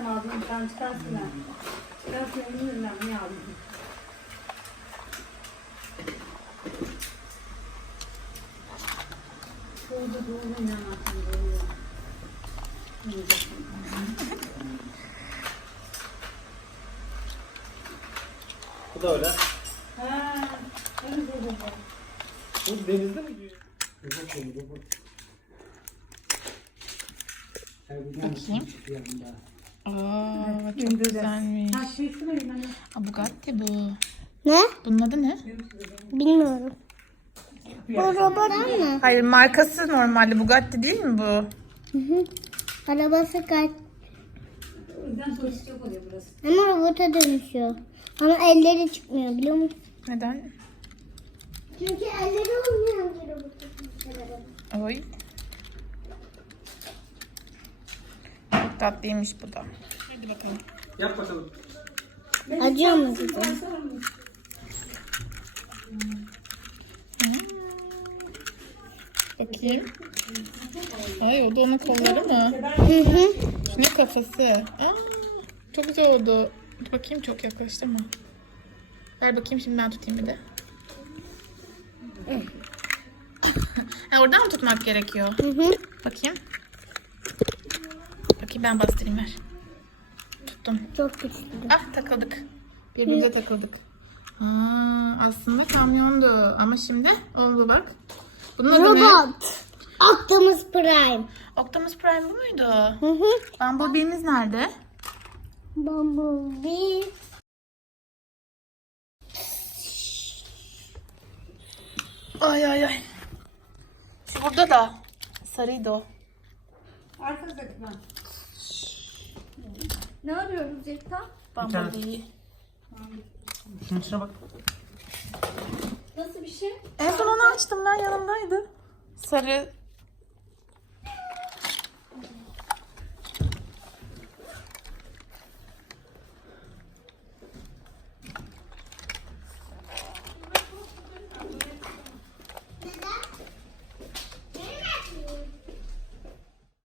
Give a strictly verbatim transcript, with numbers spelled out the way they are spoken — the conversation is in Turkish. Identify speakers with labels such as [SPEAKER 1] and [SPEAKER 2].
[SPEAKER 1] çıkaracağım ağzını. Sen çıkarsın ben. Çıkarsın elimden ben niye aldım? Doğdu doğdu inanmazsın doğdu.
[SPEAKER 2] Bu da öyle.
[SPEAKER 1] Ha, öyle doğdu.
[SPEAKER 2] Bu denizde mi yiyor? Robot oluyor, robot.
[SPEAKER 3] Bakayım. Aa, çok güzelmiş.
[SPEAKER 1] Ha, şey süreyim ben.
[SPEAKER 3] Aa, Bugatti bu.
[SPEAKER 4] Ne?
[SPEAKER 3] Bunun adı ne?
[SPEAKER 4] Bilmiyorum. Bu robot mı?
[SPEAKER 3] Hayır, markası normalde Bugatti değil mi bu?
[SPEAKER 4] Hı hı. Arabası kaç?
[SPEAKER 1] O yüzden polis çok oluyor burası.
[SPEAKER 4] Ama robota dönüşüyor. Ama elleri çıkmıyor biliyor musun?
[SPEAKER 3] Neden?
[SPEAKER 4] Çünkü elleri olmayan bir robot.
[SPEAKER 3] Oy. Çok tatlıymış bu da. Hadi bakalım.
[SPEAKER 2] Yap bakalım.
[SPEAKER 4] Acıyor mu size?
[SPEAKER 3] Bakayım. Ay, o da onun kolları mı?
[SPEAKER 4] Hı hı.
[SPEAKER 3] Şu ne kafası? Aa, çok güzel oldu. Dur bakayım, çok yaklaştırma. Ver bakayım, şimdi ben tutayım bir de. Ha, oradan mı tutmak gerekiyor?
[SPEAKER 4] Hı hı.
[SPEAKER 3] Bakayım. Bakayım, ben bastırayım, ver. Tuttum.
[SPEAKER 4] Çok güçlü.
[SPEAKER 3] Ah, takıldık. Birbirimize takıldık. Ha, aslında kamyondu ama şimdi oldu bak. Bunun adı ne?
[SPEAKER 4] Robot. Optimus Prime.
[SPEAKER 3] Optimus Prime bu muydu?
[SPEAKER 4] Hı hı.
[SPEAKER 3] Bumblebee'miz nerede?
[SPEAKER 4] Bumblebee.
[SPEAKER 3] Ay ay ay. Şu burada da. Sarıydı o.
[SPEAKER 1] Arkadaki ben. Ne arıyoruz Zekta?
[SPEAKER 3] Bumblebee.
[SPEAKER 2] Şunun içine bak.
[SPEAKER 1] Nasıl bir şey?
[SPEAKER 3] En son onu açtım, ben yanımdaydı. Sarı